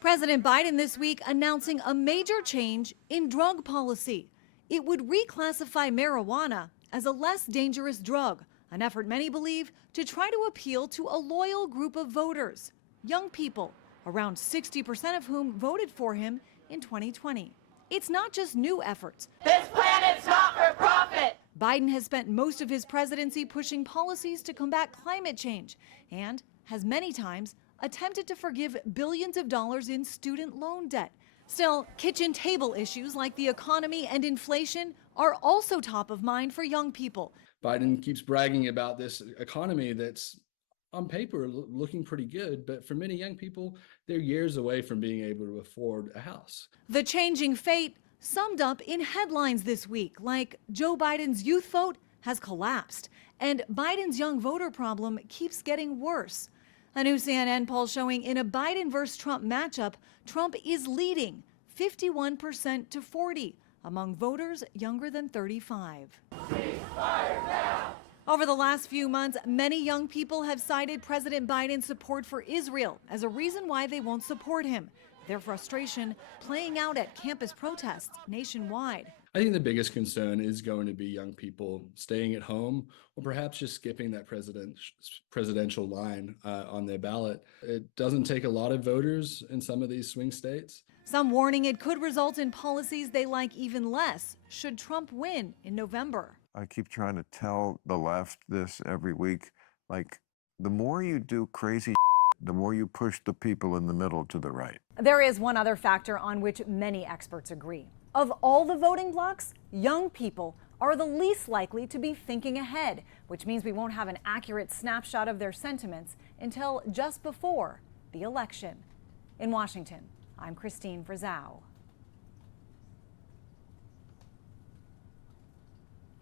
President Biden this week announcing a major change in drug policy. It would reclassify marijuana as a less dangerous drug, an effort many believe to try to appeal to a loyal group of voters, young people, around 60% of whom voted for him in 2020. It's not just new efforts. This planet's not for profit. Biden has spent most of his presidency pushing policies to combat climate change and has many times attempted to forgive billions of dollars in student loan debt. Still, kitchen table issues like the economy and inflation are also top of mind for young people. Biden keeps bragging about this economy that's on paper looking pretty good, but for many young people, they're years away from being able to afford a house. The changing fate summed up in headlines this week, like Joe Biden's youth vote has collapsed and Biden's young voter problem keeps getting worse. A new CNN poll showing in a Biden versus Trump matchup, Trump is leading 51% to 40% among voters younger than 35. Over the last few months, many young people have cited President Biden's support for Israel as a reason why they won't support him. Their frustration playing out at campus protests nationwide. I think the biggest concern is going to be young people staying at home or perhaps just skipping that presidential line on their ballot. It doesn't take a lot of voters in some of these swing states. Some warning it could result in policies they like even less should Trump win in November. I keep trying to tell the left this every week, like, the more you do crazy, the more you push the people in the middle to the right. There is one other factor on which many experts agree. Of all the voting blocs, young people are the least likely to be thinking ahead, which means we won't have an accurate snapshot of their sentiments until just before the election. In Washington, I'm Christine Frizzau.